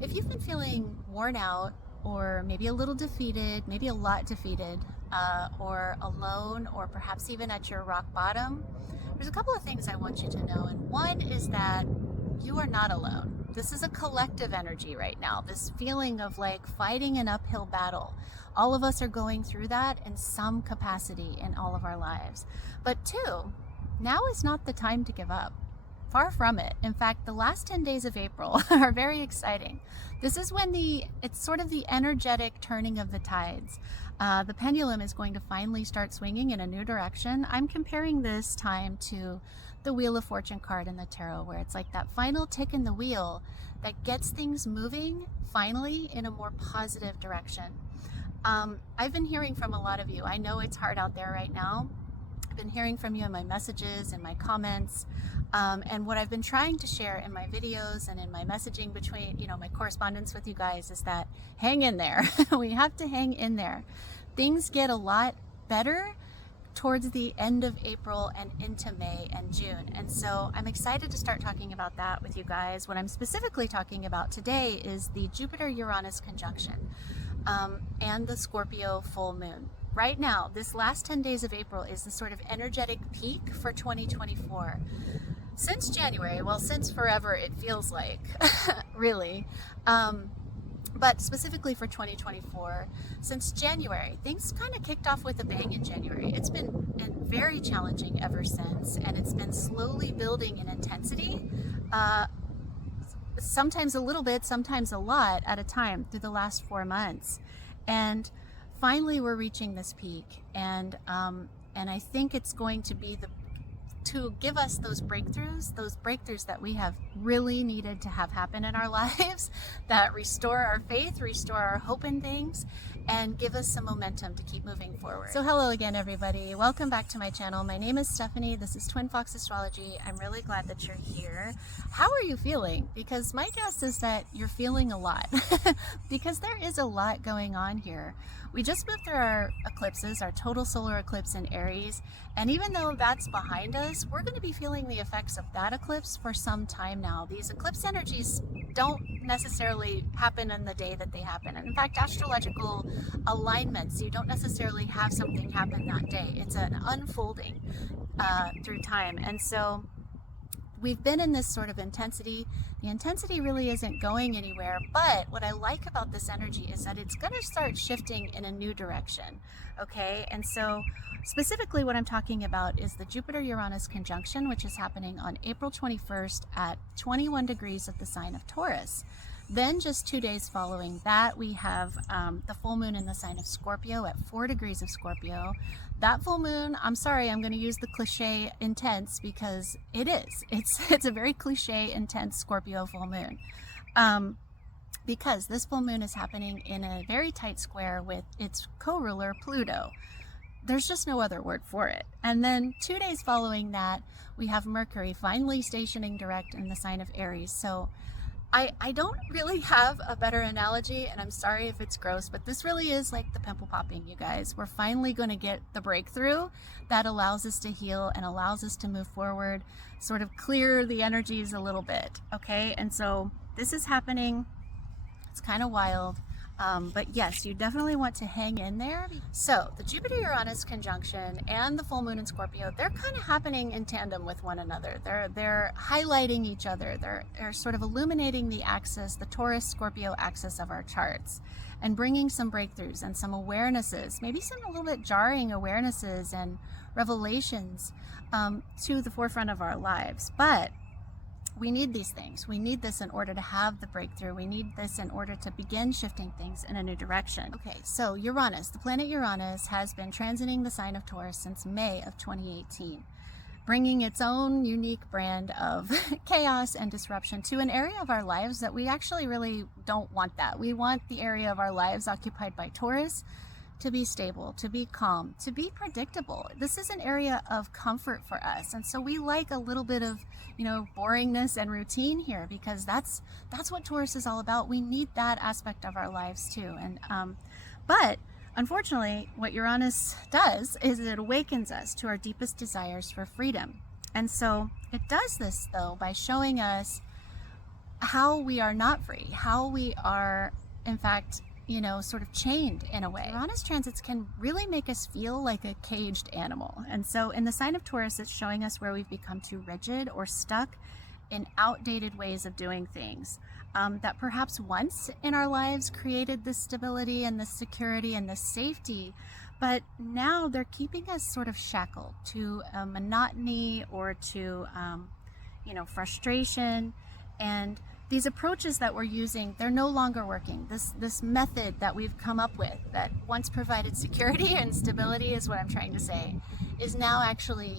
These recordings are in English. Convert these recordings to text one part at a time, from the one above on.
If you've been feeling worn out, or maybe a little defeated, maybe a lot defeated, or alone, or perhaps even at your rock bottom, there's a couple of things I want you to know. And one is that you are not alone. This is a collective energy right now, this feeling of like fighting an uphill battle. All of us are going through that in some capacity in all of our lives. But two, now is not the time to give up. Far from it. In fact, the last 10 days of April are very exciting. This is when it's sort of the energetic turning of the tides. The pendulum is going to finally start swinging in a new direction. I'm comparing this time to the Wheel of Fortune card in the tarot, where it's like that final tick in the wheel that gets things moving finally in a more positive direction. I've been hearing from a lot of you. I know it's hard out there right now. I've been hearing from you in my messages and my comments. And what I've been trying to share in my videos and in my messaging between, my correspondence with you guys is that hang in there. We have to hang in there. Things get a lot better towards the end of April and into May and June. And so I'm excited to start talking about that with you guys. What I'm specifically talking about today is the Jupiter Uranus Conjunction and the Scorpio full moon. Right now, this last 10 days of April is the sort of energetic peak for 2024. Since January, well, since forever it feels like, really, but specifically for 2024, since January, things kind of kicked off with a bang in January. It's been very challenging ever since, and it's been slowly building in intensity, sometimes a little bit, sometimes a lot at a time through the last 4 months. And finally, we're reaching this peak, and I think it's going to be to give us those breakthroughs that we have really needed to have happen in our lives, that restore our faith, restore our hope in things, and give us some momentum to keep moving forward. So hello again, everybody. Welcome back to my channel. My name is Stephanie. This is Twin Fox Astrology. I'm really glad that you're here. How are you feeling? Because my guess is that you're feeling a lot because there is a lot going on here. We just moved through our eclipses, our total solar eclipse in Aries, and even though that's behind us, we're going to be feeling the effects of that eclipse for some time now. These eclipse energies don't necessarily happen in the day that they happen. And in fact, astrological alignments, you don't necessarily have something happen that day. It's an unfolding through time. And so we've been in this sort of intensity. The intensity really isn't going anywhere, but what I like about this energy is that it's going to start shifting in a new direction, okay? And so specifically what I'm talking about is the Jupiter-Uranus conjunction, which is happening on April 21st at 21 degrees of the sign of Taurus. Then just 2 days following that, we have the full moon in the sign of Scorpio at 4 degrees of Scorpio. That full moon, I'm sorry, I'm going to use the cliche intense because it is. It's a very cliche intense Scorpio full moon. Because this full moon is happening in a very tight square with its co-ruler Pluto. There's just no other word for it. And then 2 days following that, we have Mercury finally stationing direct in the sign of Aries. So I don't really have a better analogy, and I'm sorry if it's gross, but this really is like the pimple popping, you guys. We're finally going to get the breakthrough that allows us to heal and allows us to move forward, sort of clear the energies a little bit, okay? And so this is happening. It's kind of wild. But yes, you definitely want to hang in there. So the Jupiter-Uranus conjunction and the full moon in Scorpio, they're kind of happening in tandem with one another. They're highlighting each other. They're sort of illuminating the axis, the Taurus-Scorpio axis of our charts, and bringing some breakthroughs and some awarenesses, maybe some a little bit jarring awarenesses and revelations to the forefront of our lives. But we need these things. We need this in order to have the breakthrough. We need this in order to begin shifting things in a new direction. Okay, so Uranus, the planet Uranus, has been transiting the sign of Taurus since May of 2018, bringing its own unique brand of chaos and disruption to an area of our lives that we actually really don't want that. We want the area of our lives occupied by Taurus to be stable, to be calm, to be predictable. This is an area of comfort for us. And so we like a little bit of, boringness and routine here, because that's what Taurus is all about. We need that aspect of our lives too. And but unfortunately, what Uranus does is it awakens us to our deepest desires for freedom. And so it does this though by showing us how we are not free, how we are, in fact, you know, sort of chained in a way. Uranus transits can really make us feel like a caged animal. And so in the sign of Taurus, it's showing us where we've become too rigid or stuck in outdated ways of doing things that perhaps once in our lives created this stability and this security and this safety, but now they're keeping us sort of shackled to monotony or to, you know, frustration. And these approaches that we're using, they're no longer working. This method that we've come up with that once provided security and stability, is what I'm trying to say, is now actually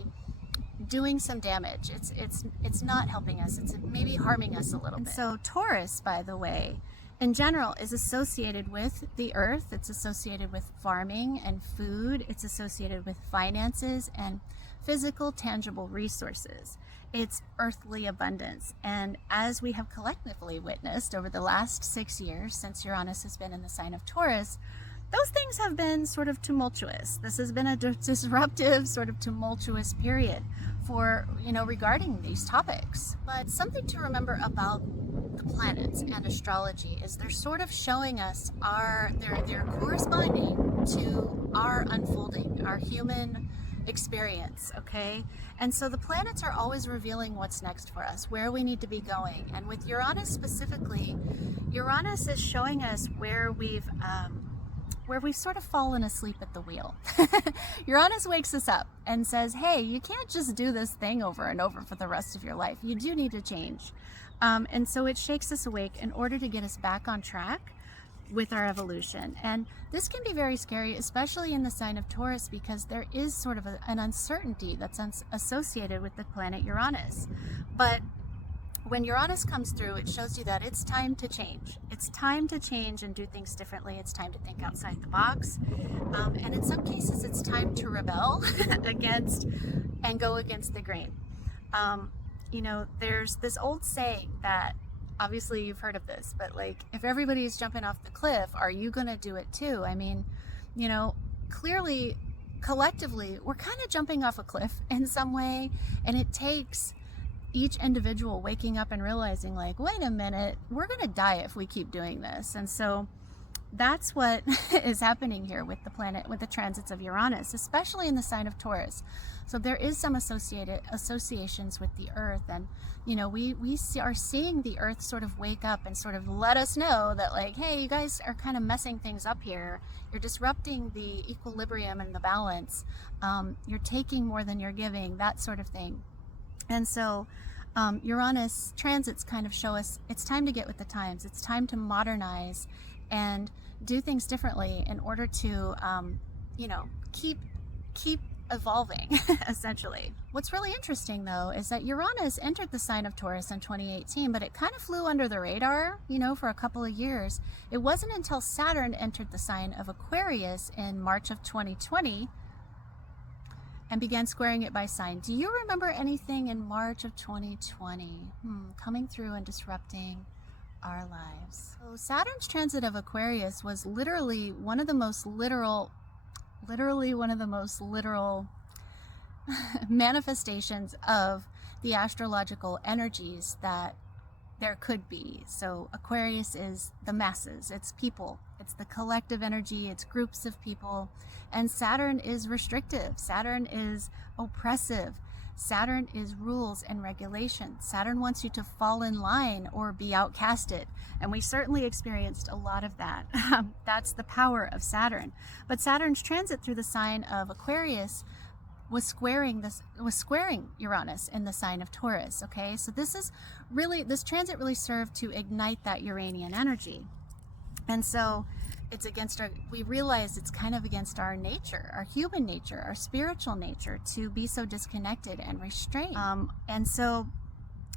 doing some damage. It's not helping us. It's maybe harming us a little bit. So Taurus, by the way, in general, is associated with the earth. It's associated with farming and food. It's associated with finances and physical, tangible resources. It's earthly abundance. And as we have collectively witnessed over the last 6 years since Uranus has been in the sign of Taurus, those things have been sort of tumultuous. This has been a disruptive, sort of tumultuous period for, you know, regarding these topics. But something to remember about the planets and astrology is they're sort of showing us they're corresponding to our unfolding, our human experience, okay? And so the planets are always revealing what's next for us, where we need to be going. And with Uranus specifically, Uranus is showing us where we've sort of fallen asleep at the wheel. Uranus wakes us up and says, hey, you can't just do this thing over and over for the rest of your life. You do need to change. And so it shakes us awake in order to get us back on track with our evolution. And this can be very scary, especially in the sign of Taurus, because there is sort of an uncertainty that's associated with the planet Uranus. But when Uranus comes through, it shows you that it's time to change. It's time to change and do things differently. It's time to think outside the box. And in some cases, it's time to rebel against and go against the grain. You know, there's this old saying that, obviously you've heard of this, but like, if everybody's jumping off the cliff, are you going to do it too? I mean, you know, clearly, collectively, we're kind of jumping off a cliff in some way, and it takes each individual waking up and realizing, like, wait a minute, we're going to die if we keep doing this. And so that's what is happening here with the planet, with the transits of Uranus, especially in the sign of Taurus. So there is some associations with the earth, and you know, we are seeing the earth sort of wake up and sort of let us know that, like, hey, you guys are kind of messing things up here. You're disrupting the equilibrium and the balance. You're taking more than you're giving, that sort of thing. And so Uranus transits kind of show us it's time to get with the times. It's time to modernize and do things differently in order to, you know, keep evolving, essentially. What's really interesting, though, is that Uranus entered the sign of Taurus in 2018, but it kind of flew under the radar, you know, for a couple of years. It wasn't until Saturn entered the sign of Aquarius in March of 2020 and began squaring it by sign. Do you remember anything in March of 2020 coming through and disrupting our lives? So Saturn's transit of Aquarius was literally one of the most literal manifestations of the astrological energies that there could be. So Aquarius is the masses, it's people, it's the collective energy, it's groups of people. And Saturn is restrictive, Saturn is oppressive, Saturn is rules and regulations. Saturn wants you to fall in line or be outcasted. And we certainly experienced a lot of that. That's the power of Saturn. But Saturn's transit through the sign of Aquarius was squaring Uranus in the sign of Taurus. Okay, so this transit really served to ignite that Uranian energy. And so we realize it's kind of against our nature, our human nature, our spiritual nature, to be so disconnected and restrained. And so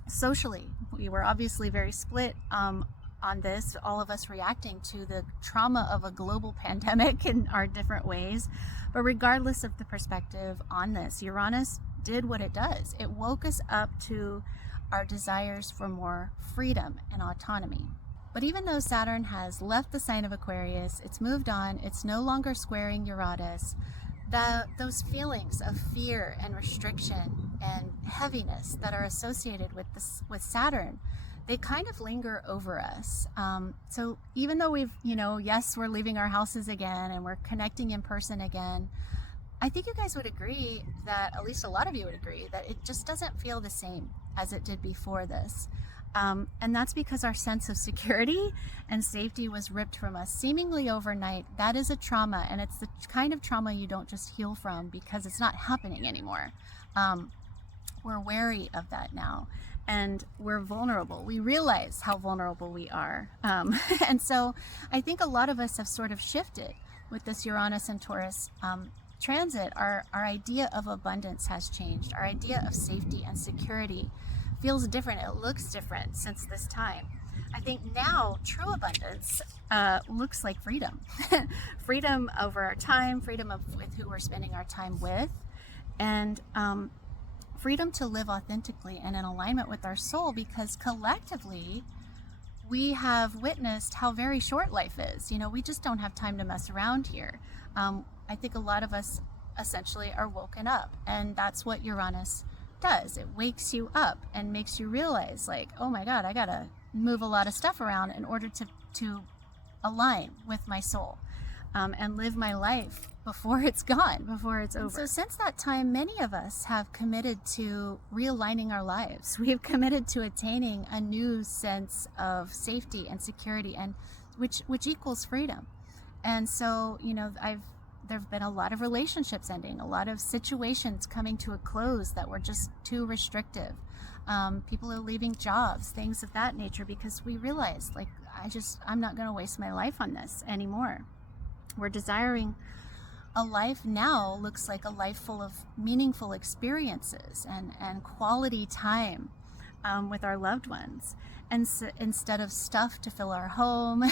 socially, we were obviously very split on this, all of us reacting to the trauma of a global pandemic in our different ways. But regardless of the perspective on this, Uranus did what it does. It woke us up to our desires for more freedom and autonomy. But even though Saturn has left the sign of Aquarius, it's moved on, it's no longer squaring Uranus, those feelings of fear and restriction and heaviness that are associated with Saturn, they kind of linger over us. So even though we've, yes, we're leaving our houses again and we're connecting in person again, I think you guys would agree that, at least a lot of you would agree, that it just doesn't feel the same as it did before this. And that's because our sense of security and safety was ripped from us seemingly overnight. That is a trauma, and it's the kind of trauma you don't just heal from because it's not happening anymore. We're wary of that now, and we're vulnerable. We realize how vulnerable we are. And so I think a lot of us have sort of shifted with this Uranus and Taurus transit. Our idea of abundance has changed. Our idea of safety and security feels different. It looks different since this time. I think now true abundance looks like freedom. Freedom over our time, freedom with who we're spending our time with, and freedom to live authentically and in alignment with our soul, because collectively we have witnessed how very short life is. We just don't have time to mess around here. I think a lot of us essentially are woken up, and that's what Uranus does. It wakes you up and makes you realize, like, oh my God, I gotta move a lot of stuff around in order to align with my soul, and live my life before it's gone, before it's over. So since that time, many of us have committed to realigning our lives. We have committed to attaining a new sense of safety and security, and which equals freedom. And so, there have been a lot of relationships ending, a lot of situations coming to a close that were just too restrictive. People are leaving jobs, things of that nature, because we realized, like, I'm not going to waste my life on this anymore. We're desiring a life now looks like a life full of meaningful experiences and quality time with our loved ones. And so, instead of stuff to fill our home,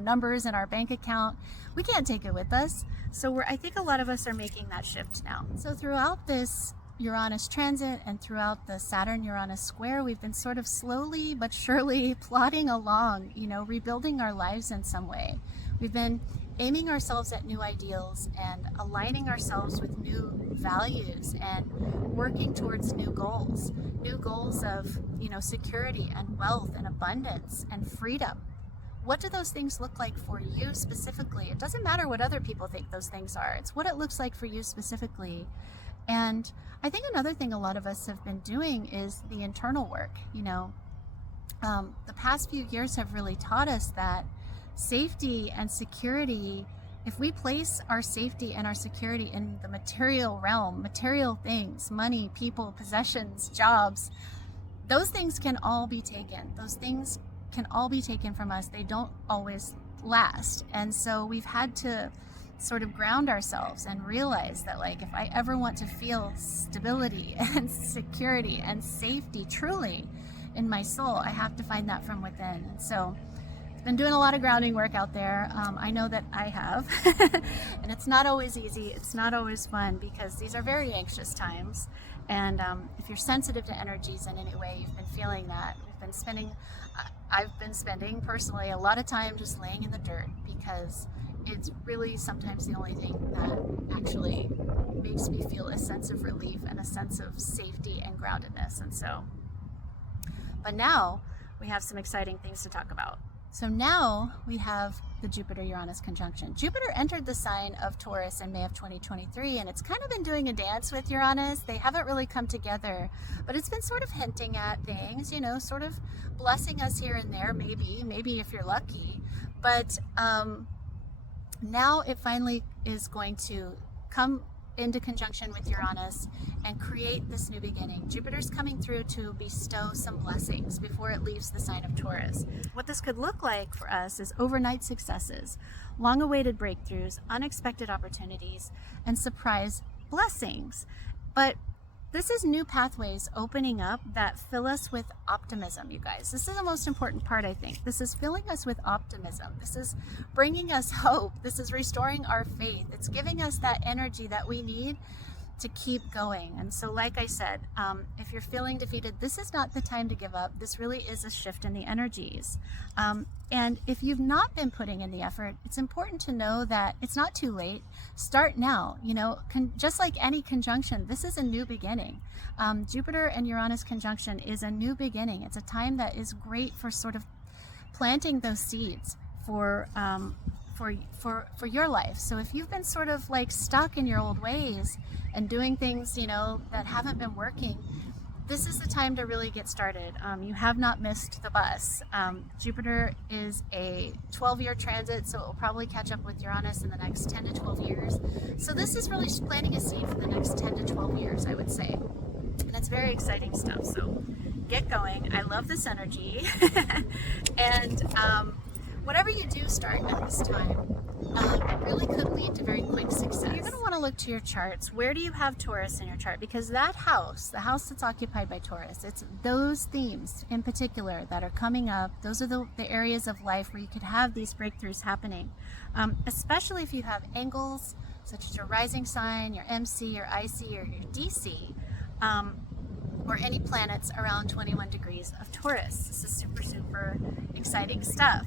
numbers in our bank account, we can't take it with us. So I think a lot of us are making that shift now. So throughout this Uranus transit and throughout the Saturn-Uranus square, we've been sort of slowly but surely plodding along, rebuilding our lives in some way. We've been aiming ourselves at new ideals and aligning ourselves with new values and working towards new goals of, security and wealth and abundance and freedom. What do those things look like for you specifically? It doesn't matter what other people think those things are. It's what it looks like for you specifically. And I think another thing a lot of us have been doing is the internal work. The past few years have really taught us that safety and security, if we place our safety and our security in the material realm, material things, money, people, possessions, jobs, those things can all be taken. Those things can all be taken from us. They don't always last. And so we've had to sort of ground ourselves and realize that, like, if I ever want to feel stability and security and safety truly in my soul, I have to find that from within. And so been doing a lot of grounding work out there. I know that I have. And it's not always easy. It's not always fun, because these are very anxious times. And if you're sensitive to energies in any way, you've been feeling that. I've been spending personally a lot of time just laying in the dirt, because it's really sometimes the only thing that actually makes me feel a sense of relief and a sense of safety and groundedness. And so, but now we have some exciting things to talk about. So now we have the Jupiter Uranus conjunction. Jupiter entered the sign of Taurus in May of 2023, and it's kind of been doing a dance with Uranus. They haven't really come together, but it's been sort of hinting at things, sort of blessing us here and there, maybe if you're lucky. But now it finally is going to come into conjunction with Uranus and create this new beginning. Jupiter's coming through to bestow some blessings before it leaves the sign of Taurus. What this could look like for us is overnight successes, long-awaited breakthroughs, unexpected opportunities, and surprise blessings. But this is new pathways opening up that fill us with optimism, you guys. This is the most important part, I think. This is filling us with optimism. This is bringing us hope. This is restoring our faith. It's giving us that energy that we need to keep going. And so, like I said, if you're feeling defeated, this is not the time to give up. This really is a shift in the energies. And if you've not been putting in the effort, it's important to know that it's not too late. Start now. You know, just like any conjunction, this is a new beginning. Jupiter and Uranus conjunction is a new beginning. It's a time that is great for sort of planting those seeds for your life. So if you've been sort of like stuck in your old ways and doing things, you know, that haven't been working, this is the time to really get started. You have not missed the bus. Jupiter is a 12-year transit, so it will probably catch up with Uranus in the next 10 to 12 years. So this is really planting a seed for the next 10 to 12 years, I would say. And it's very exciting stuff. So get going. I love this energy. And whatever you do start at this time, really could lead to very quick success. You're going to want to look to your charts. Where do you have Taurus in your chart? Because that house, the house that's occupied by Taurus, it's those themes in particular that are coming up. Those are the areas of life where you could have these breakthroughs happening, especially if you have angles such as your rising sign, your MC, your IC, or your DC, or any planets around 21 degrees of Taurus. This is super, super exciting stuff.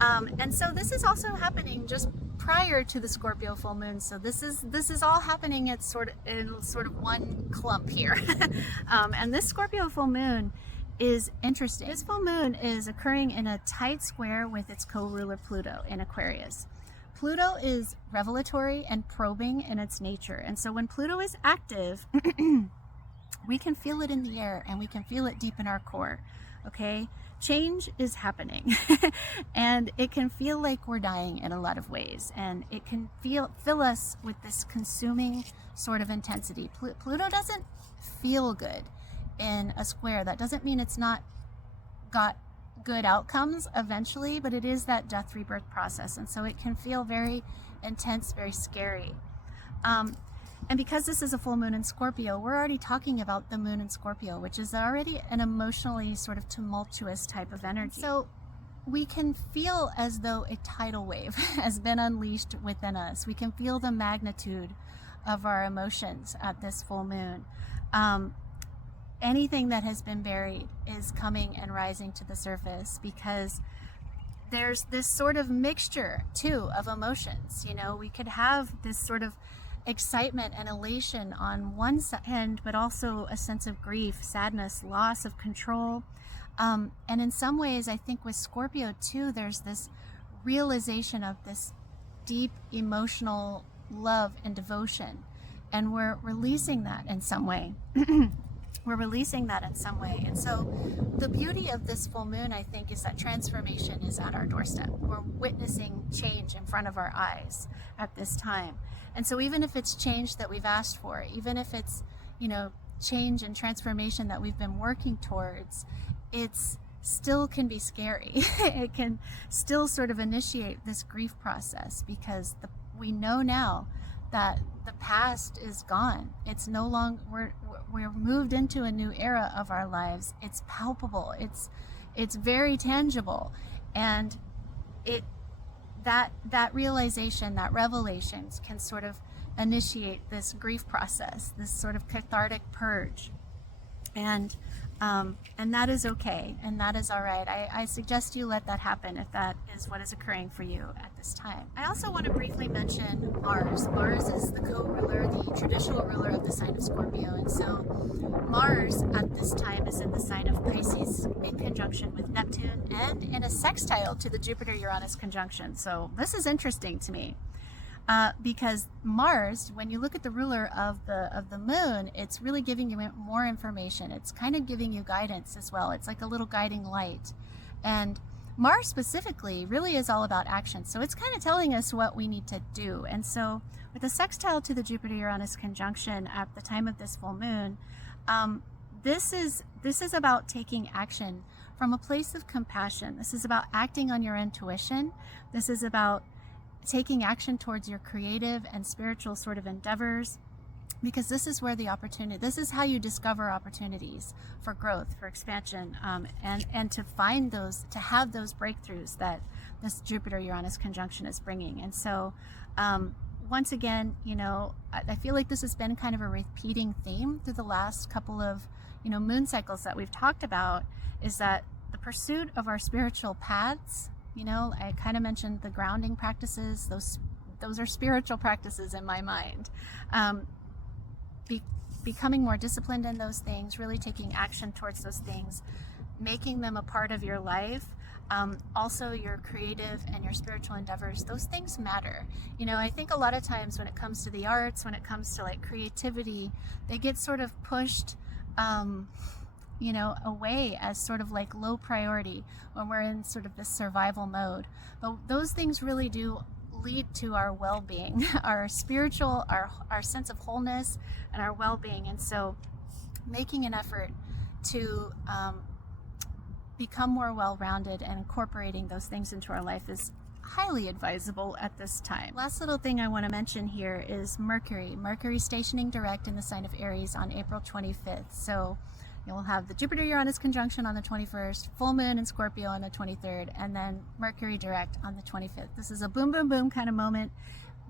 And so this is also happening just prior to the Scorpio full moon. So this is all happening at sort of one clump here. And this Scorpio full moon is interesting. This full moon is occurring in a tight square with its co-ruler Pluto in Aquarius. Pluto is revelatory and probing in its nature. And so when Pluto is active, we can feel it in the air and we can feel it deep in our core. Okay? Change is happening and it can feel like we're dying in a lot of ways, and it can fill us with this consuming sort of intensity. Pluto doesn't feel good in a square. That doesn't mean it's not got good outcomes eventually, but it is that death rebirth process, and so it can feel very intense, very scary. And because this is a full moon in Scorpio, we're already talking about the moon in Scorpio, which is already an emotionally sort of tumultuous type of energy. So we can feel as though a tidal wave has been unleashed within us. We can feel the magnitude of our emotions at this full moon. Anything that has been buried is coming and rising to the surface, because there's this sort of mixture too of emotions. You know, we could have this sort of excitement and elation on one end, but also a sense of grief, sadness, loss of control. And in some ways, I think with Scorpio too, there's this realization of this deep emotional love and devotion. And we're releasing that in some way. We're releasing that in some way. And so the beauty of this full moon, I think, is that transformation is at our doorstep. We're witnessing change in front of our eyes at this time. And so even if it's change that we've asked for, even if it's, you know, change and transformation that we've been working towards, it's still can be scary. It can still sort of initiate this grief process, because we know now that the past is gone. It's no longer, we're moved into a new era of our lives. It's palpable. It's very tangible. And that realization, that revelations can sort of initiate this grief process, this sort of cathartic purge. And that is okay, and that is all right. I suggest you let that happen if that is what is occurring for you at this time. I also want to briefly mention Mars. Mars is the co-ruler, the traditional ruler of the sign of Scorpio, and so Mars at this time is in the sign of Pisces in conjunction with Neptune and in a sextile to the Jupiter Uranus conjunction. So this is interesting to me. Because Mars, when you look at the ruler of the moon, it's really giving you more information. It's kind of giving you guidance as well. It's like a little guiding light. And Mars specifically really is all about action. So it's kind of telling us what we need to do. And so with the sextile to the Jupiter Uranus conjunction at the time of this full moon, this is about taking action from a place of compassion. This is about acting on your intuition. This is about taking action towards your creative and spiritual sort of endeavors, because this is where the opportunity, this is how you discover opportunities for growth, for expansion, and to find those, to have those breakthroughs that this Jupiter Uranus conjunction is bringing. And so once again, you know, I feel like this has been kind of a repeating theme through the last couple of, you know, moon cycles that we've talked about, is that the pursuit of our spiritual paths, you know, I kind of mentioned the grounding practices, those are spiritual practices in my mind. Becoming more disciplined in those things, really taking action towards those things, making them a part of your life. Also your creative and your spiritual endeavors, those things matter. You know, I think a lot of times when it comes to the arts, when it comes to like creativity, they get sort of pushed, you know, away as sort of like low priority when we're in sort of this survival mode. But those things really do lead to our well-being, our spiritual, our sense of wholeness and our well-being. And so making an effort to become more well-rounded and incorporating those things into our life is highly advisable at this time. Last little thing I want to mention here is Mercury. Mercury stationing direct in the sign of Aries on April 25th. So you'll have the Jupiter Uranus Conjunction on the 21st, full moon in Scorpio on the 23rd, and then Mercury direct on the 25th. This is a boom, boom, boom kind of moment.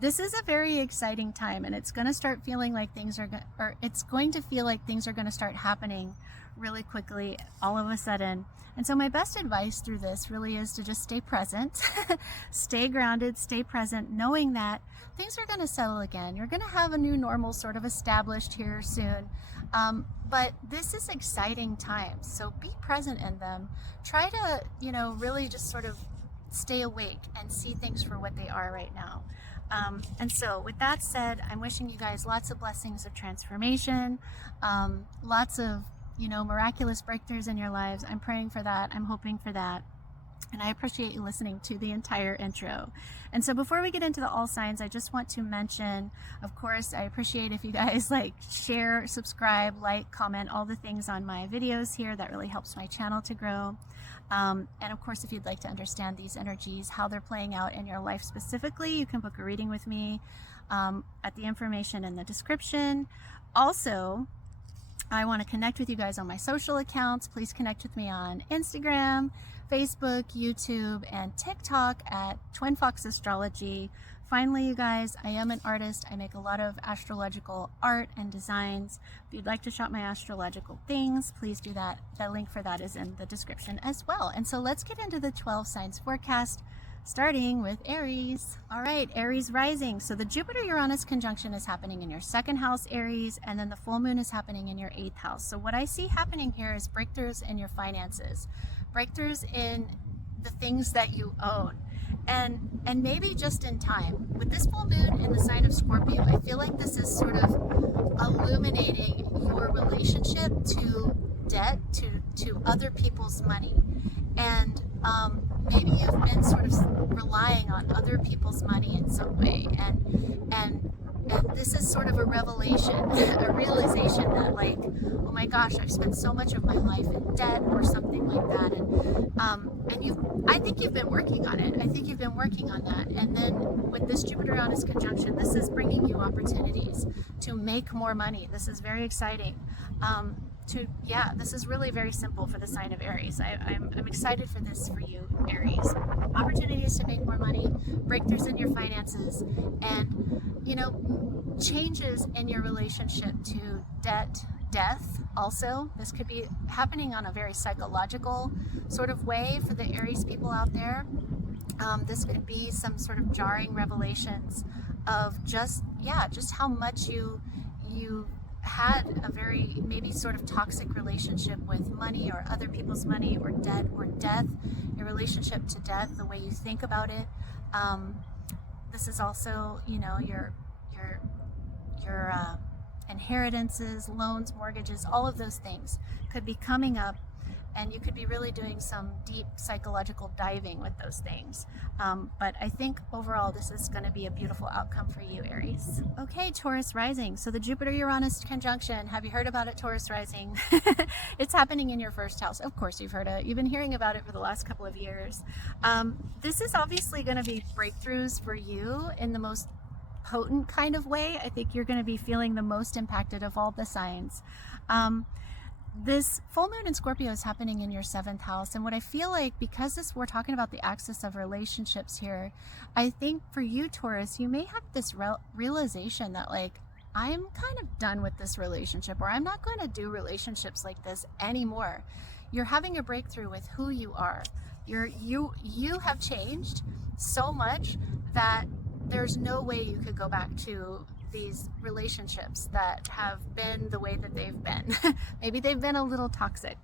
This is a very exciting time, and it's going to start feeling like things are, it's going to feel like things are going to start happening really quickly, all of a sudden. And so my best advice through this really is to just stay present, stay grounded, stay present, knowing that things are going to settle again. You're going to have a new normal sort of established here soon. But this is exciting times, so be present in them. Try to, you know, really just sort of stay awake and see things for what they are right now. And so with that said, I'm wishing you guys lots of blessings of transformation, lots of, you know, miraculous breakthroughs in your lives. I'm praying for that. I'm hoping for that. And I appreciate you listening to the entire intro. And so before we get into the all signs, I just want to mention, of course, I appreciate if you guys like, share, subscribe, like, comment, all the things on my videos here. That really helps my channel to grow. And of course, if you'd like to understand these energies, how they're playing out in your life specifically, you can book a reading with me at the information in the description. Also, I want to connect with you guys on my social accounts. Please connect with me on Instagram, Facebook, YouTube, and TikTok at Twin Fox Astrology. Finally, you guys, I am an artist. I make a lot of astrological art and designs. If you'd like to shop my astrological things, please do that. The link for that is in the description as well. And so let's get into the 12 signs forecast, starting with Aries. All right, Aries Rising. So the Jupiter Uranus conjunction is happening in your second house, Aries, and then the full moon is happening in your 8th house. So what I see happening here is breakthroughs in your finances, breakthroughs in the things that you own, and maybe just in time. With this full moon in the sign of Scorpio, I feel like this is sort of illuminating your relationship to debt, to other people's money. And maybe you've been sort of relying on other people's money in some way, and this is sort of a revelation, a realization that, like, oh my gosh, I've spent so much of my life in debt or something like that, and I think you've been working on it. I think you've been working on that, and then with this Jupiter Uranus conjunction, this is bringing you opportunities to make more money. This is very exciting. This is really very simple for the sign of Aries. I'm excited for this for you, Aries. Opportunities to make more money, breakthroughs in your finances, and, you know, changes in your relationship to debt, death also. This could be happening on a very psychological sort of way for the Aries people out there. This could be some sort of jarring revelations of just how much you had a very maybe sort of toxic relationship with money or other people's money or debt or death, your relationship to death, the way you think about it. This is also, you know, your inheritances, loans, mortgages, all of those things could be coming up, and you could be really doing some deep psychological diving with those things. But I think overall this is going to be a beautiful outcome for you, Aries. Okay, Taurus Rising. So the Jupiter-Uranus conjunction, have you heard about it, Taurus Rising? It's happening in your first house. Of course you've heard it. You've been hearing about it for the last couple of years. This is obviously going to be breakthroughs for you in the most potent kind of way. I think you're going to be feeling the most impacted of all the signs. this full moon in Scorpio is happening in your 7th house. And what I feel like, because we're talking about the axis of relationships here, I think for you, Taurus, you may have this realization that like, I'm kind of done with this relationship, or I'm not going to do relationships like this anymore. You're having a breakthrough with who you are. You have changed so much that there's no way you could go back to these relationships that have been the way that they've been. Maybe they've been a little toxic.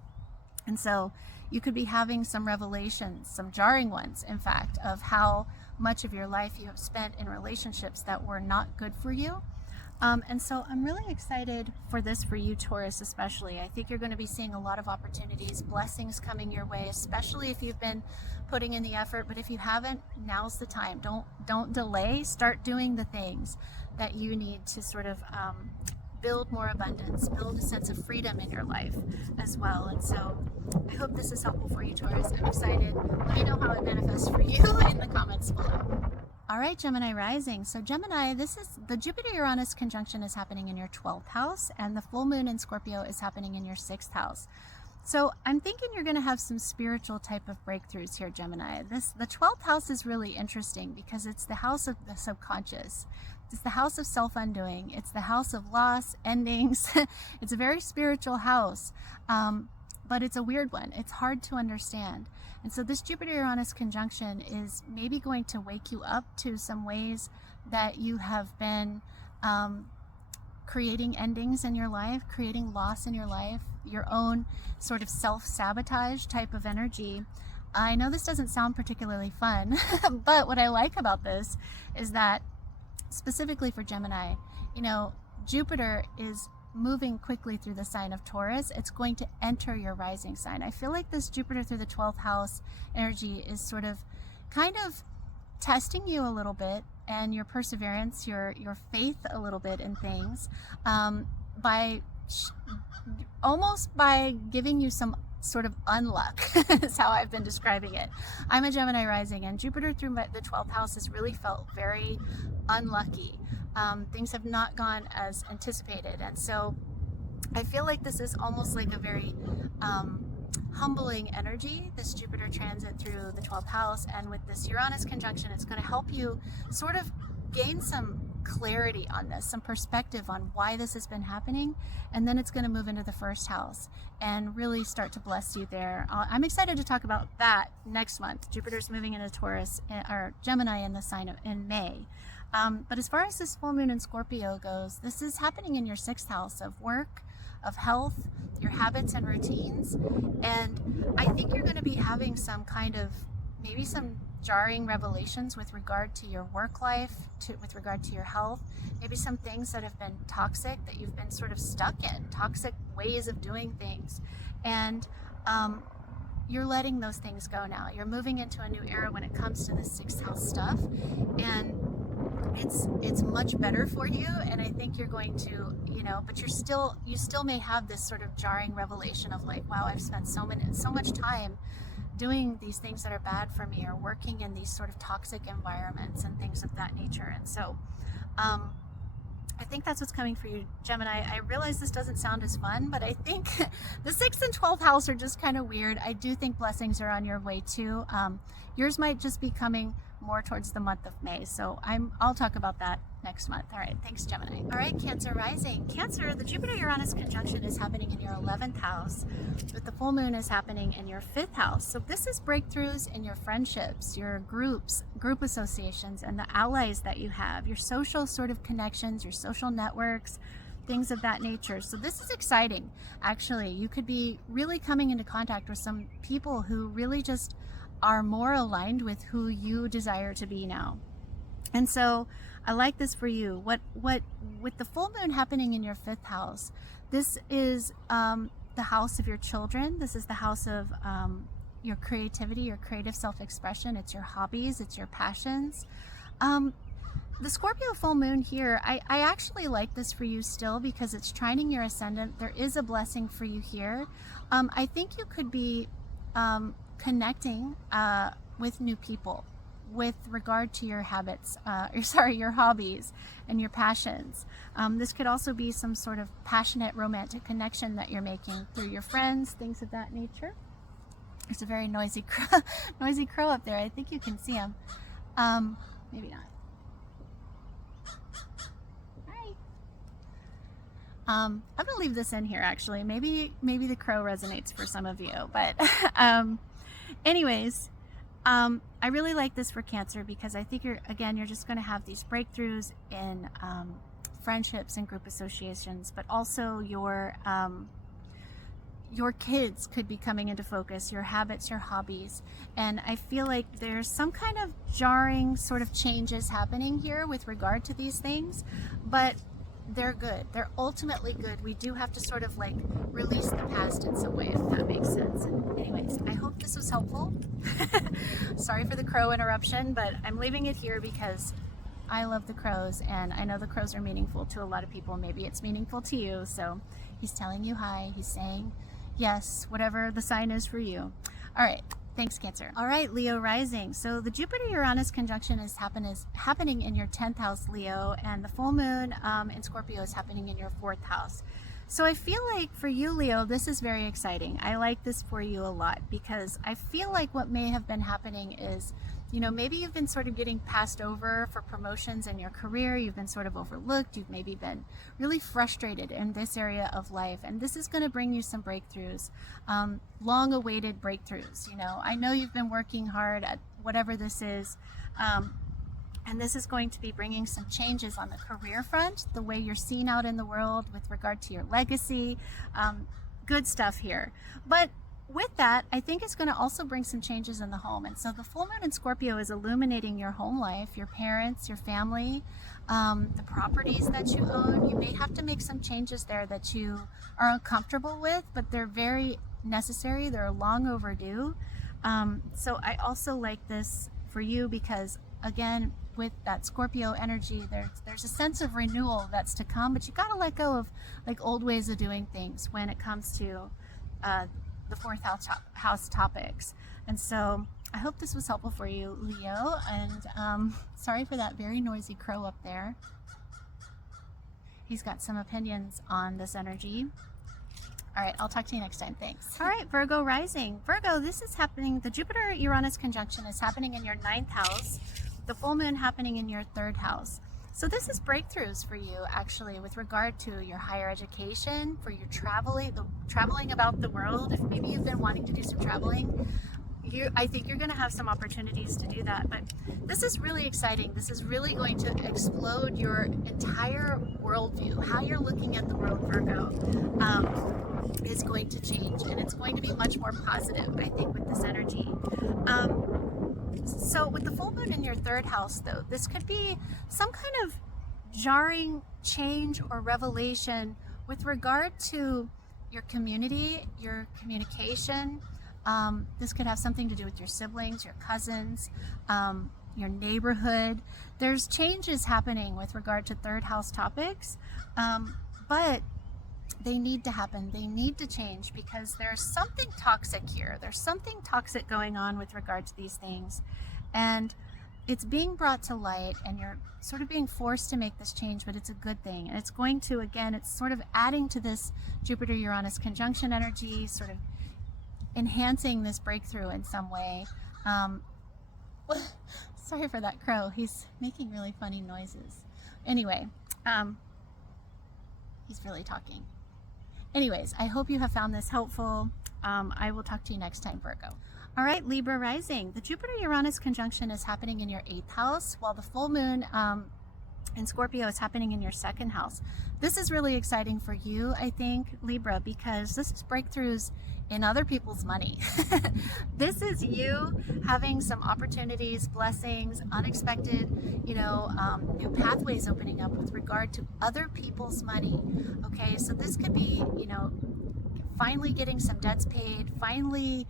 And so you could be having some revelations, some jarring ones, in fact, of how much of your life you have spent in relationships that were not good for you. And so I'm really excited for this for you, Taurus, especially. I think you're going to be seeing a lot of opportunities, blessings coming your way, especially if you've been putting in the effort. But if you haven't, now's the time. Don't delay. Start doing the things that you need to sort of build more abundance, build a sense of freedom in your life as well. And so I hope this is helpful for you, Taurus. I'm excited. Let me know how it manifests for you in the comments below. All right, Gemini Rising. So Gemini, this is the Jupiter Uranus Conjunction is happening in your 12th house, and the full moon in Scorpio is happening in your 6th house. So I'm thinking you're going to have some spiritual type of breakthroughs here, Gemini. The 12th house is really interesting because it's the house of the subconscious. It's the house of self-undoing. It's the house of loss, endings. It's a very spiritual house, but it's a weird one. It's hard to understand. And so this Jupiter-Uranus conjunction is maybe going to wake you up to some ways that you have been creating endings in your life, creating loss in your life, your own sort of self-sabotage type of energy. I know this doesn't sound particularly fun, but what I like about this is that specifically for Gemini, you know, Jupiter is moving quickly through the sign of Taurus. It's going to enter your rising sign. I feel like this Jupiter through the 12th house energy is sort of kind of testing you a little bit, and your perseverance, your faith a little bit in things, almost by giving you some sort of unluck is how I've been describing it. I'm a Gemini rising, and Jupiter through the 12th house has really felt very unlucky. Things have not gone as anticipated, and so I feel like this is almost like a very humbling energy, this Jupiter transit through the 12th house, and with this Uranus conjunction, it's going to help you sort of gain some clarity on this, some perspective on why this has been happening, and then it's going to move into the 1st house and really start to bless you there. I'm excited to talk about that next month. Jupiter's moving into Taurus, or Gemini in the sign in May. But as far as this full moon in Scorpio goes, this is happening in your 6th house of work, of health, your habits and routines. And I think you're going to be having some kind of, maybe some jarring revelations with regard to your work life, with regard to your health, maybe some things that have been toxic, that you've been sort of stuck in, toxic ways of doing things. And you're letting those things go now. You're moving into a new era when it comes to the 6th house stuff. And it's much better for you, and I think you're going to, you know, but you still may have this sort of jarring revelation of like, wow, I've spent so much time doing these things that are bad for me, or working in these sort of toxic environments and things of that nature. And so I think that's what's coming for you, Gemini. I realize this doesn't sound as fun, but I think the 6th and 12th house are just kind of weird. I do think blessings are on your way too. Yours might just be coming more towards the month of May. So I'll talk about that next month. All right, thanks, Gemini. All right, Cancer Rising. Cancer, the Jupiter-Uranus conjunction is happening in your 11th house, but the full moon is happening in your 5th house. So this is breakthroughs in your friendships, your group associations, and the allies that you have, your social sort of connections, your social networks, things of that nature. So this is exciting. Actually, you could be really coming into contact with some people who really just are more aligned with who you desire to be now. And so I like this for you. What with the full moon happening in your 5th house, this is the house of your children. This is the house of your creativity, your creative self-expression. It's your hobbies, it's your passions. The Scorpio full moon here, I actually like this for you still because it's trining your ascendant. There is a blessing for you here. I think you could be connecting with new people. with regard to your habits, your hobbies and your passions. This could also be some sort of passionate romantic connection that you're making through your friends, things of that nature. There's a very noisy crow up there. I think you can see him. Maybe not. Hi. I'm gonna leave this in here actually. Maybe the crow resonates for some of you, but anyways, I really like this for Cancer because I think you're just going to have these breakthroughs in friendships and group associations, but also your kids could be coming into focus, your habits, your hobbies. And I feel like there's some kind of jarring sort of changes happening here with regard to these things, but they're good. They're ultimately good. We do have to sort of like release the past in some way, if that makes sense. And anyways, I hope this was helpful. Sorry for the crow interruption, but I'm leaving it here because I love the crows and I know the crows are meaningful to a lot of people. Maybe it's meaningful to you. So he's telling you hi. He's saying yes, whatever the sign is for you. All right. Thanks, Cancer. All right, Leo Rising. So the Jupiter Uranus Conjunction is happening in your 10th house, Leo, and the full moon in Scorpio is happening in your 4th house. So I feel like for you, Leo, this is very exciting. I like this for you a lot because I feel like what may have been happening is, you know, maybe you've been sort of getting passed over for promotions in your career. You've been sort of overlooked. You've maybe been really frustrated in this area of life. And this is going to bring you some breakthroughs, long-awaited breakthroughs. You know, I know you've been working hard at whatever this is. And this is going to be bringing some changes on the career front, the way you're seen out in the world with regard to your legacy. Good stuff here. But with that, I think it's going to also bring some changes in the home. And so the full moon in Scorpio is illuminating your home life, your parents, your family, the properties that you own. You may have to make some changes there that you are uncomfortable with, but they're very necessary. They're long overdue. So I also like this for you because, again, with that Scorpio energy, there's a sense of renewal that's to come, but you got to let go of like old ways of doing things when it comes to the 4th house topics. And so I hope this was helpful for you, Leo, and sorry for that very noisy crow up there. He's got some opinions on this energy. All right, I'll talk to you next time. Thanks. All right, Virgo Rising. Virgo, this is happening. The Jupiter Uranus Conjunction is happening in your 9th house. The full moon happening in your 3rd house. So this is breakthroughs for you, actually, with regard to your higher education, for your traveling about the world. If maybe you've been wanting to do some traveling, I think you're going to have some opportunities to do that. But this is really exciting. This is really going to explode your entire worldview. How you're looking at the world, Virgo, is going to change, and it's going to be much more positive, I think, with this energy. So with the full moon in your 3rd house, though, this could be some kind of jarring change or revelation with regard to your community, your communication. This could have something to do with your siblings, your cousins, your neighborhood. There's changes happening with regard to 3rd house topics, but they need to happen. They need to change because there's something toxic here. There's something toxic going on with regard to these things. And it's being brought to light and you're sort of being forced to make this change, but it's a good thing. And it's going to, again, it's sort of adding to this Jupiter Uranus conjunction energy, sort of enhancing this breakthrough in some way. Sorry for that crow. He's making really funny noises. Anyway, he's really talking. Anyways, I hope you have found this helpful. I will talk to you next time, Virgo. All right, Libra Rising. The Jupiter Uranus conjunction is happening in your 8th house, while the full moon in Scorpio is happening in your 2nd house. This is really exciting for you, I think, Libra, because this is breakthroughs in other people's money. This is you having some opportunities, blessings, unexpected, new pathways opening up with regard to other people's money. Okay, so this could be, finally getting some debts paid, finally,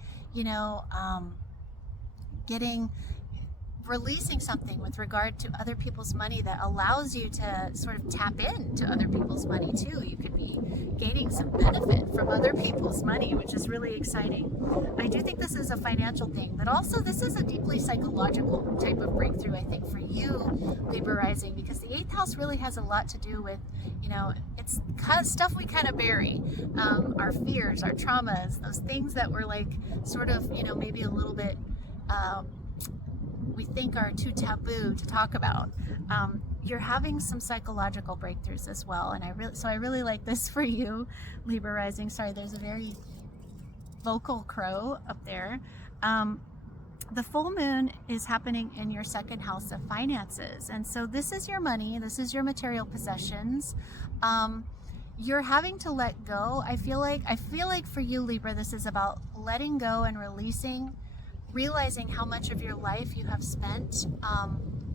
releasing something with regard to other people's money that allows you to sort of tap into other people's money too. You could be gaining some benefit from other people's money, which is really exciting. I do think this is a financial thing, but also this is a deeply psychological type of breakthrough, I think, for you, Libra Rising, because the 8th house really has a lot to do with, you know, it's kind of stuff we kind of bury, our fears, our traumas, those things that were like sort of, you know, maybe a little bit we think are too taboo to talk about. You're having some psychological breakthroughs as well, and I really like this for you, Libra Rising. Sorry, there's a very vocal crow up there. The full moon is happening in your 2nd house of finances, and so this is your money, this is your material possessions. You're having to let go. I feel like for you, Libra, this is about letting go and realizing how much of your life you have spent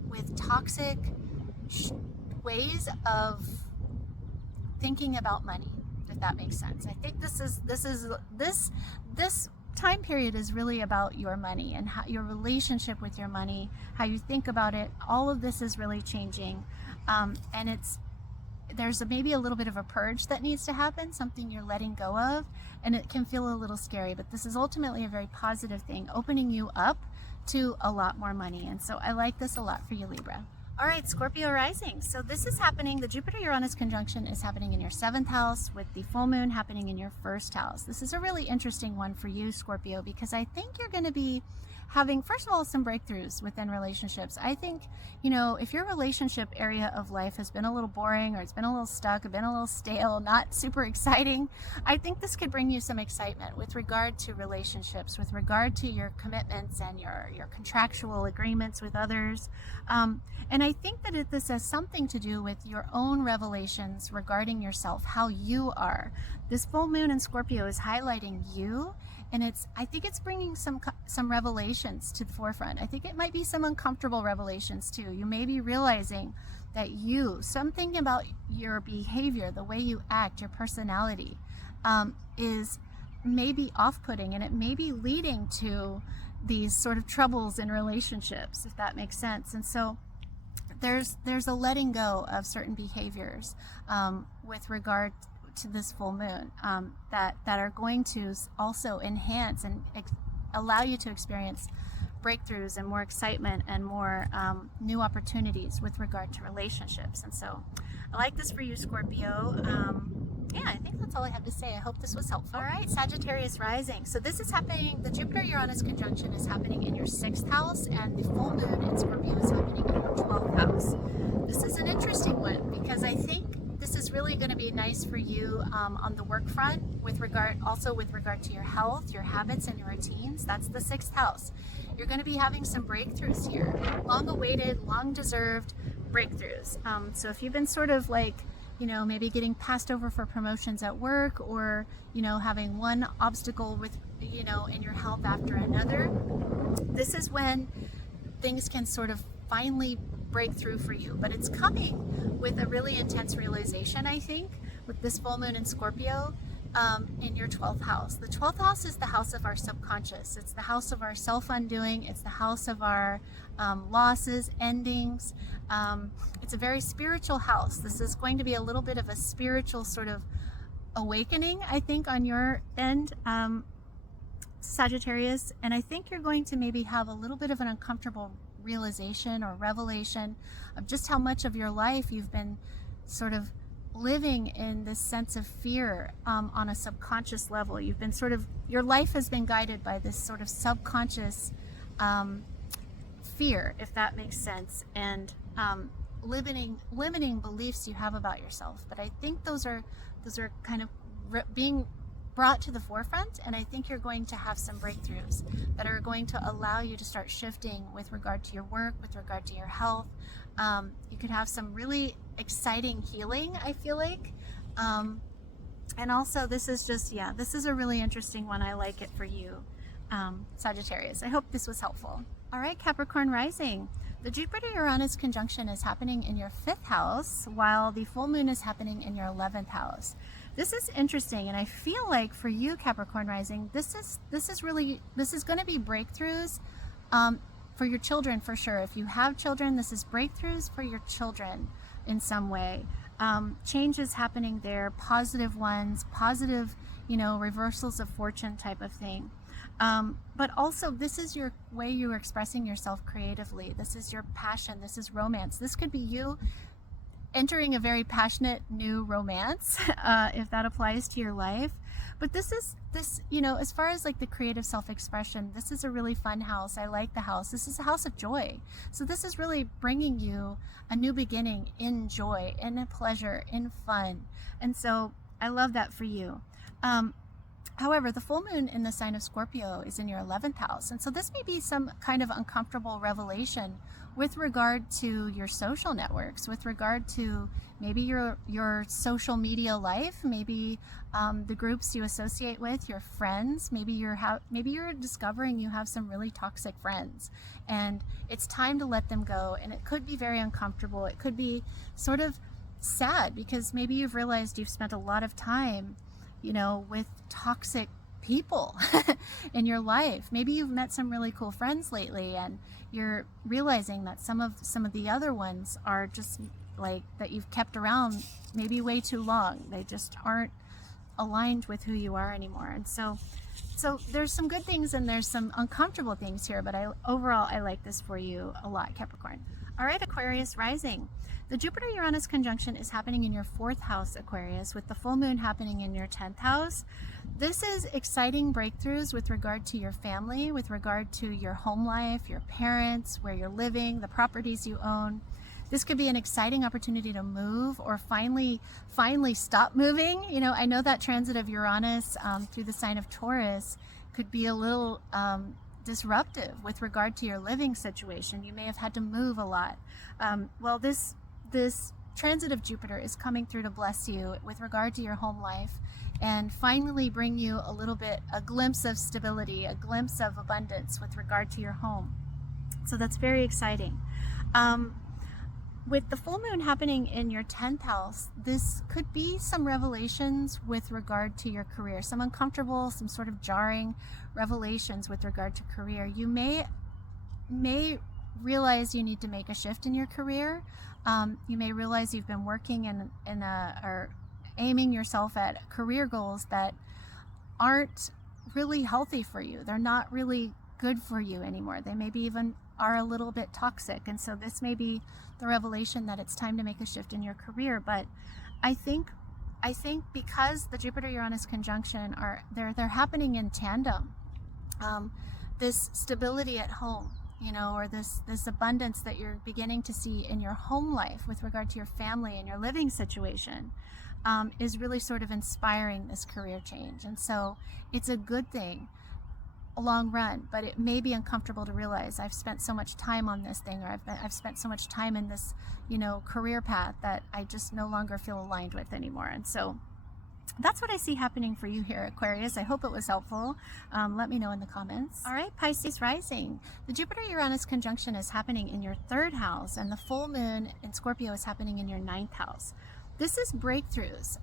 with toxic ways of thinking about money, if that makes sense. I think this time period is really about your money and how your relationship with your money, how you think about it. All of this is really changing, and there's maybe a little bit of a purge that needs to happen, something you're letting go of, and it can feel a little scary, but this is ultimately a very positive thing, opening you up to a lot more money. And so I like this a lot for you, Libra. All right, Scorpio Rising. So this is happening, the Jupiter Uranus Conjunction is happening in your 7th house with the full moon happening in your 1st house. This is a really interesting one for you, Scorpio, because I think you're going to be having, first of all, some breakthroughs within relationships. I think, you know, if your relationship area of life has been a little boring, or it's been a little stuck, or been a little stale, not super exciting, I think this could bring you some excitement with regard to relationships, with regard to your commitments and your contractual agreements with others. And I think that this has something to do with your own revelations regarding yourself, how you are. This full moon in Scorpio is highlighting you, and I think it's bringing some revelations to the forefront. I think it might be some uncomfortable revelations too. You may be realizing that something about your behavior, the way you act, your personality, is maybe off-putting, and it may be leading to these sort of troubles in relationships, if that makes sense. And so there's a letting go of certain behaviors with regard to this full moon that are going to also enhance and allow you to experience breakthroughs and more excitement and more new opportunities with regard to relationships. And so I like this for you, Scorpio. Yeah, I think that's all I have to say. I hope this was helpful. All right, Sagittarius Rising. So this is happening, the Jupiter Uranus Conjunction is happening in your 6th house, and the full moon in Scorpio is happening in your 12th house. This is an interesting one because I think this is really going to be nice for you on the work front, with regard to your health, your habits, and your routines. That's the 6th house. You're going to be having some breakthroughs here, long-awaited, long-deserved breakthroughs. So if you've been sort of like, you know, maybe getting passed over for promotions at work, or, you know, having one obstacle with, you know, in your health after another, this is when things can sort of finally break through for you. But it's coming with a really intense realization, I think, with this full moon in Scorpio in your 12th house. The 12th house is the house of our subconscious. It's the house of our self-undoing. It's the house of our losses, endings. It's a very spiritual house. This is going to be a little bit of a spiritual sort of awakening, I think, on your end, Sagittarius. And I think you're going to maybe have a little bit of an uncomfortable realization or revelation of just how much of your life you've been sort of living in this sense of fear on a subconscious level. You've been your life has been guided by this sort of subconscious fear, if that makes sense, and limiting beliefs you have about yourself. But I think those are kind of being brought to the forefront, and I think you're going to have some breakthroughs that are going to allow you to start shifting with regard to your work, with regard to your health. You could have some really exciting healing, I feel like. And also this is a really interesting one. I like it for you, Sagittarius. I hope this was helpful. All right, Capricorn Rising. The Jupiter Uranus Conjunction is happening in your 5th house, while the full moon is happening in your 11th house. This is interesting, and I feel like for you, Capricorn Rising, this is going to be breakthroughs for your children, for sure. If you have children, this is breakthroughs for your children in some way. changes happening there, positive ones, positive, you know, reversals of fortune type of thing. But also, this is your way you're expressing yourself creatively. This is your passion. This is romance. This could be you entering a very passionate new romance, if that applies to your life. But this, you know, as far as like the creative self-expression, this is a really fun house. I like the house. This is a house of joy. So this is really bringing you a new beginning in joy, in pleasure, in fun. And so I love that for you. However, the full moon in the sign of Scorpio is in your 11th house. And so this may be some kind of uncomfortable revelation with regard to your social networks, with regard to maybe your social media life, maybe the groups you associate with, your friends. Maybe you're discovering you have some really toxic friends, and it's time to let them go. And it could be very uncomfortable. It could be sort of sad because maybe you've realized you've spent a lot of time, you know, with toxic people in your life. Maybe you've met some really cool friends lately, and you're realizing that some of the other ones are just like that you've kept around maybe way too long. They just aren't aligned with who you are anymore. And so there's some good things and there's some uncomfortable things here, but overall I like this for you a lot, Capricorn. All right, Aquarius Rising. The Jupiter Uranus conjunction is happening in your 4th house, Aquarius, with the full moon happening in your 10th house. This is exciting breakthroughs with regard to your family, with regard to your home life, your parents, where you're living, the properties you own. This could be an exciting opportunity to move or finally stop moving. You know, I know that transit of Uranus through the sign of Taurus could be a little disruptive with regard to your living situation. You may have had to move a lot. Well, this transit of Jupiter is coming through to bless you with regard to your home life and finally bring you a glimpse of stability, a glimpse of abundance with regard to your home. So that's very exciting. With the full moon happening in your 10th house, this could be some revelations with regard to your career, some uncomfortable, some sort of jarring revelations with regard to career. You may realize you need to make a shift in your career. You may realize you've been working or aiming yourself at career goals that aren't really healthy for you. They're not really good for you anymore. They maybe even are a little bit toxic. And so this may be the revelation that it's time to make a shift in your career. But I think because the Jupiter Uranus conjunction they're happening in tandem, this stability at home, you know, or this abundance that you're beginning to see in your home life with regard to your family and your living situation, is really sort of inspiring this career change. And so it's a good thing long run, but it may be uncomfortable to realize I've spent so much time on this thing, or I've spent so much time in this, you know, career path that I just no longer feel aligned with anymore. And so that's what I see happening for you here, Aquarius. I hope it was helpful. Let me know in the comments. All right, Pisces Rising. The Jupiter-Uranus conjunction is happening in your 3rd house, and the full moon in Scorpio is happening in your 9th house. This is breakthroughs,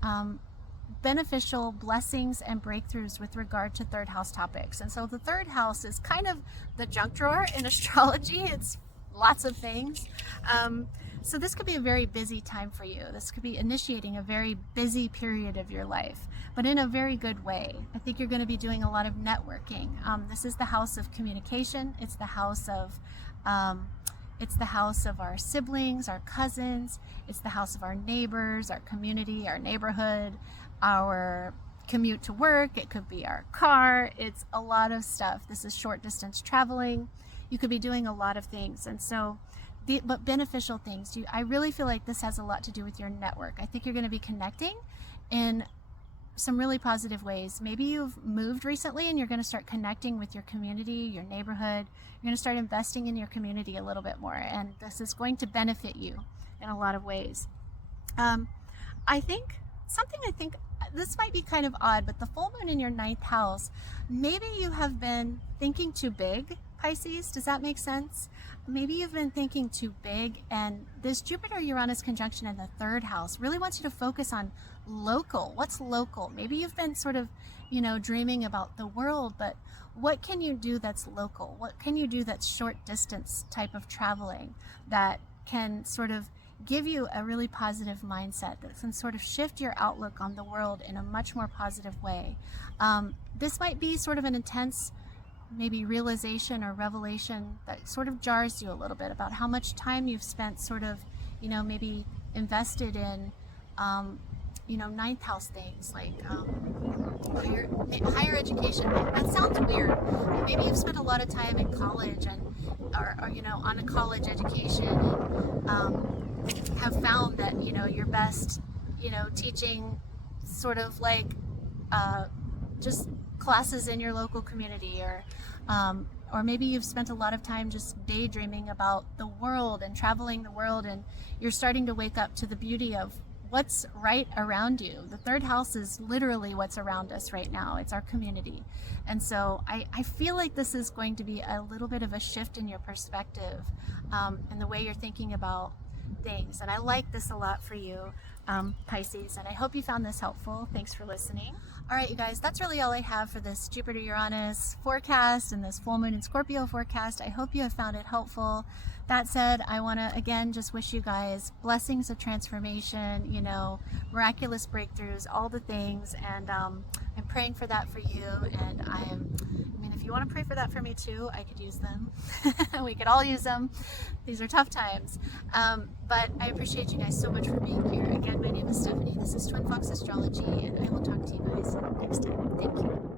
beneficial blessings and breakthroughs with regard to 3rd house topics. And so the 3rd house is kind of the junk drawer in astrology. It's lots of things. So this could be a very busy time for you. This could be initiating a very busy period of your life, but in a very good way. I think you're going to be doing a lot of networking. This is the house of communication. It's the house of our siblings, our cousins. It's the house of our neighbors, our community, our neighborhood, our commute to work. It could be our car. It's a lot of stuff. This is short distance traveling. You could be doing a lot of things. And so, but beneficial things. I really feel like this has a lot to do with your network. I think you're going to be connecting in some really positive ways. Maybe you've moved recently and you're going to start connecting with your community, your neighborhood. You're going to start investing in your community a little bit more, and this is going to benefit you in a lot of ways. I think this might be kind of odd, but the full moon in your 9th house, maybe you have been thinking too big, Pisces. Does that make sense? Maybe you've been thinking too big, and this Jupiter-Uranus conjunction in the 3rd house really wants you to focus on local. What's local? Maybe you've been sort of, you know, dreaming about the world, but what can you do that's local? What can you do that's short distance type of traveling that can sort of give you a really positive mindset that can sort of shift your outlook on the world in a much more positive way. This might be sort of an intense maybe realization or revelation that sort of jars you a little bit about how much time you've spent sort of, maybe invested in, ninth house things like higher education. That sounds weird. Maybe you've spent a lot of time in college or on a college education and have found that, you're best, teaching sort of like just classes in your local community, or maybe you've spent a lot of time just daydreaming about the world and traveling the world, and you're starting to wake up to the beauty of what's right around you. The third house is literally what's around us right now. It's our community. And so I feel like this is going to be a little bit of a shift in your perspective and the way you're thinking about things. And I like this a lot for you, Pisces, and I hope you found this helpful. Thanks for listening. All right, you guys, that's really all I have for this Jupiter Uranus forecast and this full moon in Scorpio forecast. I hope you have found it helpful. That said, I want to again just wish you guys blessings of transformation, miraculous breakthroughs, all the things, and I'm praying for that for you. And if you want to pray for that for me too, I could use them. We could all use them. These are tough times. But I appreciate you guys so much for being here. Again, my name is Stephanie. This is Twin Fox Astrology, and I will talk to you guys next time. Thank you.